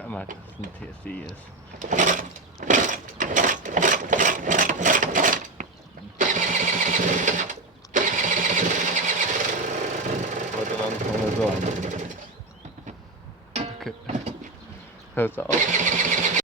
schon immer, dass es ein TSI ist. Wollte dann keine Sorgen. Okay. Hörst du auf?